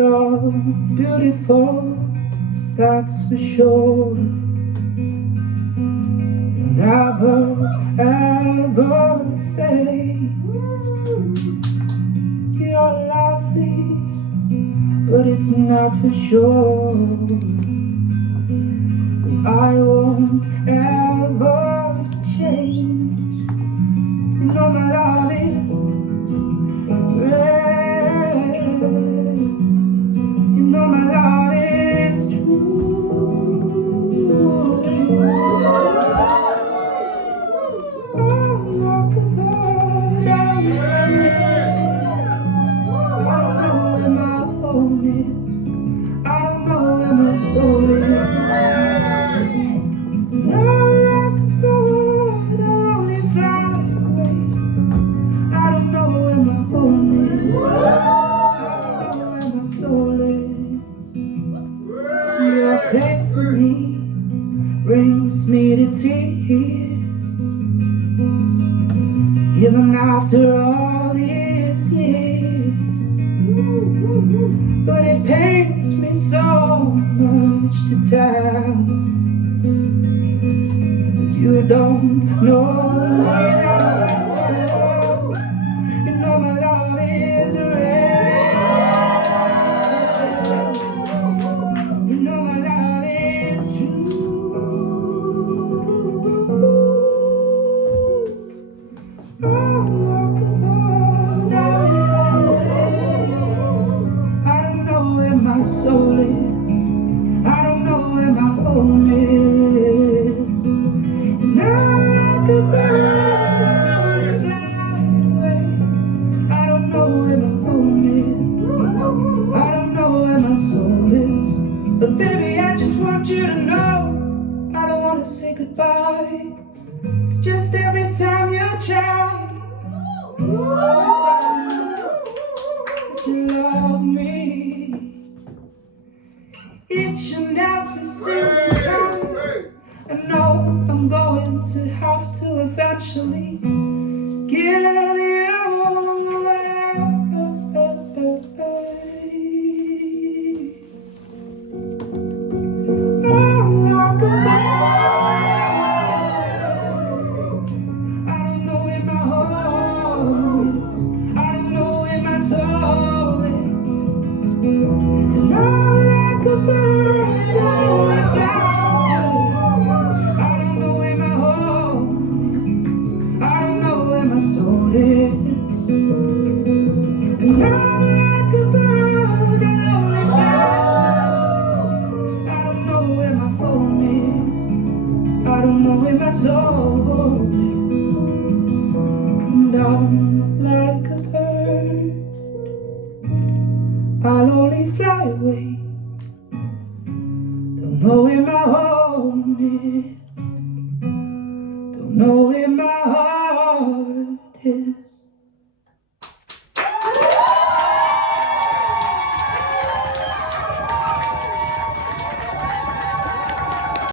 You're beautiful, that's for sure. You'll never ever fade. You're lovely, but it's not for sure. I won't ever change. You know my love is red. You know my love is true. I'm like a bird. I don't know where my home is. I don't know where my soul is. Your faith in me brings me to tears, even after all these years. But it pains me so much to tell that you don't know me that well. You know my love is real. You know my love is true. I'm like a bird. I don't know where my soul is. I don't know where my home is. And I'm like a bird flying away. I don't know where my home is. I don't know where my soul is. But baby, I just want you to know I don't want to say goodbye. It's just every time you try to love me, each and every single time. I know I'm going to have to eventually give you away. I'm like a bird. I don't know where my home is. I don't know where my soul is. And I'm like a bird. I don't know where my home is. I don't know where my soul is. And I'm like a bird, I only fly. I don't know where my home is. I don't know where my soul is. And I'm like a bird, I'll only fly away. Don't know where my home is. Don't know where my home is.